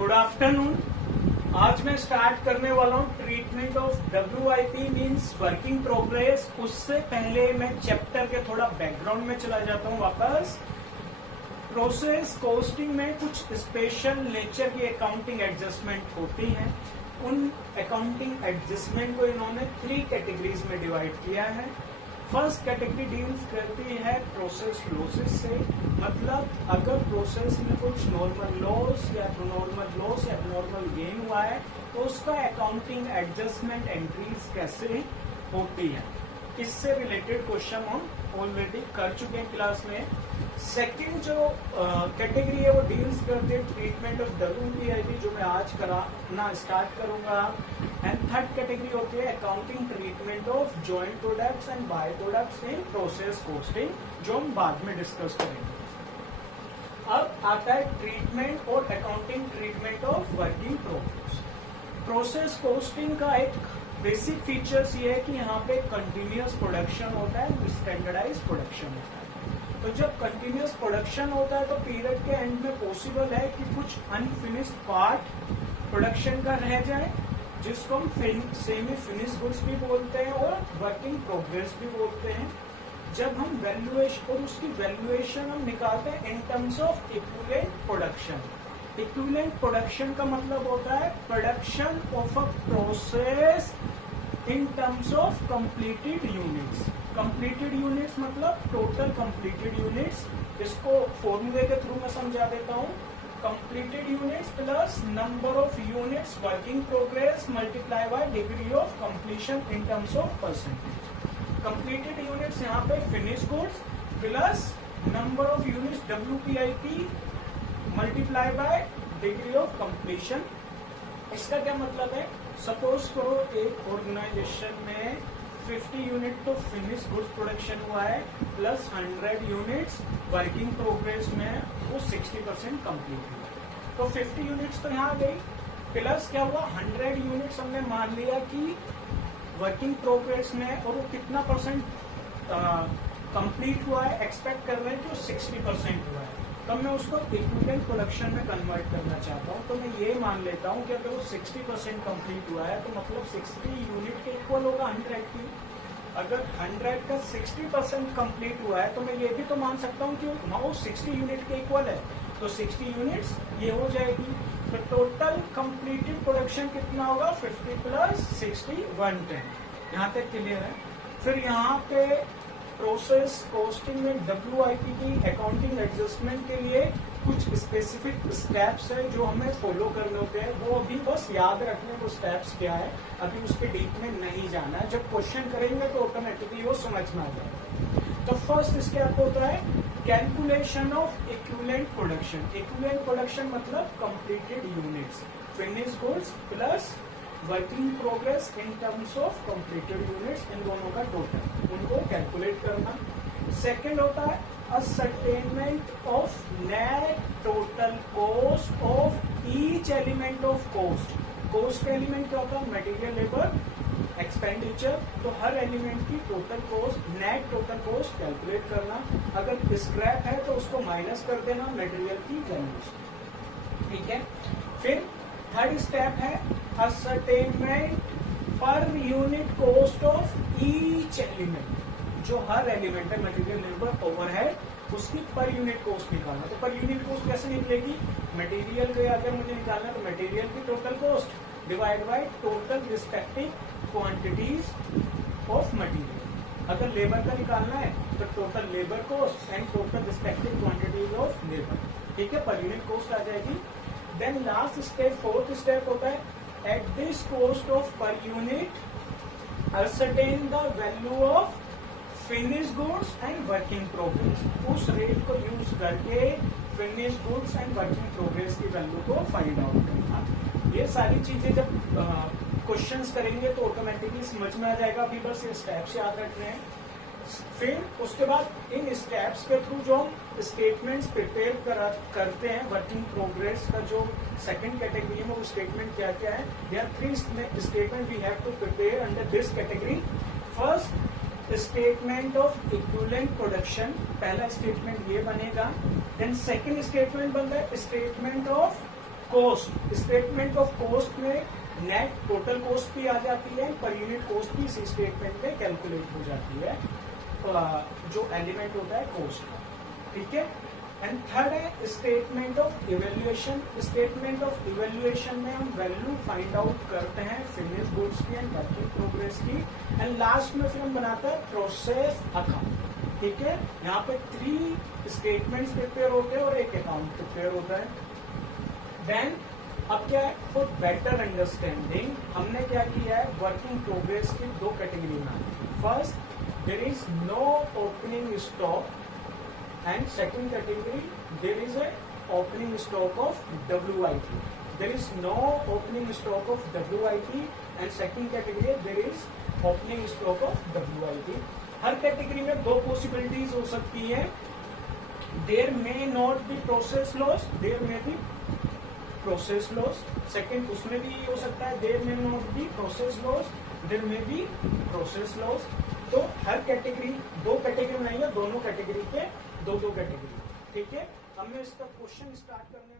Good afternoon. आज मैं start करने वाला हूँ treatment of WIP means working progress. उससे पहले मैं चैप्टर के थोड़ा बैकग्राउंड में चला जाता हूँ वापस। प्रोसेस कॉस्टिंग में कुछ स्पेशल नेचर की अकाउंटिंग एडजस्टमेंट होती हैं। उन अकाउंटिंग एडजस्टमेंट को इन्होंने 3 कैटेगरीज में डिवाइड किया है। फर्स्ट कैटेगरी डील्स करती है प्रोसेस लॉसेस से, मतलब अगर प्रोसेस में कुछ नॉर्मल लॉस या नॉर्मल गेन हुआ है तो उसका अकाउंटिंग एडजस्टमेंट एंट्रीज कैसे होती है, इससे रिलेटेड क्वेश्चन हम ऑलरेडी कर चुके हैं क्लास में। सेकंड जो कैटेगरी है वो डील्स करते हैं ट्रीटमेंट ऑफ WIP, जो मैं आज कराना स्टार्ट करूंगा। एंड थर्ड कैटेगरी होती है accounting treatment of joint products and by products in process costing, जो हम बाद में डिस्कस करेंगे। अब आता है ट्रीटमेंट और accounting treatment of working progress. Process costing का एक बेसिक फीचर्स ये है कि यहाँ पे कंटिन्यूअस प्रोडक्शन होता है, स्टैंडर्डाइज प्रोडक्शन होता है। तो जब कंटिन्यूअस प्रोडक्शन होता है तो पीरियड के एंड में पॉसिबल है कि कुछ अनफिनिश्ड पार्ट प्रोडक्शन का रह जाए, जिसको हम सेमी फिनिश गुड्स भी बोलते हैं और वर्किंग प्रोग्रेस भी बोलते हैं। जब हम वैल्यूएशन और उसकी वैल्यूएशन हम निकालते हैं इन terms of equivalent production. Equivalent production का मतलब होता है production of a process in terms of completed units. Completed units मतलब टोटल कंप्लीटेड यूनिट्स। इसको फॉर्मूले के थ्रू मैं समझा देता हूँ। Completed units plus number of units working progress multiply by degree of completion in terms of percentage. Completed units यहाँ पे finish goods plus number of units WPIP multiply by degree of completion. इसका क्या मतलब है, suppose करो एक organisation में 50 unit तो फिनिश गुड्स प्रोडक्शन हुआ है प्लस 100 यूनिट्स वर्किंग प्रोग्रेस में वो 60% कंप्लीट हुआ। तो 50 यूनिट्स तो यहाँ गई, प्लस क्या हुआ 100 यूनिट्स हमने मान लिया कि वर्किंग प्रोग्रेस में, और वो कितना परसेंट कंप्लीट हुआ है, एक्सपेक्ट कर रहे हैं कि 60% हुआ है। तब मैं उसको इक्विवेलेंट प्रोडक्शन में कन्वर्ट करना चाहता हूँ। तो मैं ये मान लेता हूँ कि अगर वो 60% कंप्लीट हुआ है तो मतलब 60 यूनिट के इक्वल होगा 100 की। अगर 100 का 60% कंप्लीट हुआ है तो मैं ये भी तो मान सकता हूँ कि वो 60 यूनिट के इक्वल है, तो 60 यूनिट्स ये हो जाएगी। तो टोटल कंप्लीटेड प्रोडक्शन कितना होगा, 50 प्लस 60 110। यहाँ तक क्लियर है। फिर यहाँ पे प्रोसेस कॉस्टिंग में WIP की अकाउंटिंग एडजस्टमेंट के लिए कुछ स्पेसिफिक स्टेप्स है जो हमें फॉलो करने होते हैं। वो अभी बस याद रखने वो स्टेप्स क्या है, अभी उसके डीप में नहीं जाना है। जब क्वेश्चन करेंगे तो ऑटोमेटिकली वो समझ में आ जाएगा। तो फर्स्ट स्टेप होता है calculation of equivalent production. Equivalent production मतलब completed units, finish goods plus working progress in terms of completed units, इन दोनों का टोटल उनको कैलकुलेट करना। सेकंड होता है ascertainment of net total cost of each element of cost. Cost का element क्या होता है, मटेरियल, लेबर, एक्सपेंडिचर। तो हर एलिमेंट की total cost, net total cost calculate करना। अगर स्क्रैप है तो उसको माइनस कर देना मटेरियल की वैल्यू, ठीक है। फिर थर्ड स्टेप है असर्टेनमेंट पर unit cost of each element. जो हर एलिमेंट है, मटेरियल, लेबर, ओवरहेड, उसकी पर यूनिट कॉस्ट निकालना। तो पर यूनिट कॉस्ट कैसे निकलेगी, मटेरियल के अगर मुझे निकालना है तो मटेरियल की total cost divide by total respective quantities of material. अगर लेबर का निकालना है तो total labour cost and total respective quantities of labour, ठीक है, पर यूनिट कॉस्ट आ जाएगी। Then last step, fourth step होता है at this cost of per unit ascertain the value of finish goods and working progress. उस rate को use करके finish goods and working progress की वैल्यू को find out करना। ये सारी चीजें जब क्वेश्चंस करेंगे तो ऑटोमेटिकली समझ में आ जाएगा। अभी बस ये स्टेप्स याद रख रहे हैं। फिर उसके बाद इन स्टेप्स के थ्रू जो हम स्टेटमेंट्स प्रिपेयर करते हैं वर्किंग प्रोग्रेस का, जो सेकंड कैटेगरी में वो स्टेटमेंट क्या क्या है, there are 3 statement we have to prepare under this category. First statement of equivalent production, पहला स्टेटमेंट ये बनेगा। देन सेकंड स्टेटमेंट बनता है statement of cost, statement of cost में नेट टोटल कॉस्ट भी आ जाती है, पर यूनिट कॉस्ट भी इसी स्टेटमेंट में कैलकुलेट हो जाती है, जो एलिमेंट होता है कॉस्ट का, ठीक है। एंड थर्ड है statement of evaluation. Statement of evaluation में हम वैल्यू फाइंड आउट करते हैं फिनिश गुड्स की एंड वर्किंग प्रोग्रेस की, एंड लास्ट में फिर हम बनाते हैं प्रोसेस अकाउंट, ठीक है। यहाँ पे 3 स्टेटमेंट्स प्रिपेयर होते हैं और एक अकाउंट प्रिपेयर होता है। देन अब क्या है, फॉर बेटर अंडरस्टैंडिंग हमने क्या किया है, वर्किंग प्रोग्रेस की 2 कैटेगरी में। First, there is no opening stock, and second category there is a opening stock of WIP. There is no opening stock of WIP and second category there is opening stock of WIP. हर category में 2 possibilities हो सकती है, there may not be process loss, there may be process loss. Second उसमें भी हो सकता है there may not be process loss, there may be process loss. तो हर कैटेगरी 2 कैटेगरी नहीं है, दोनों कैटेगरी के 2 कैटेगरी, ठीक है। अब मैं इसका क्वेश्चन स्टार्ट करने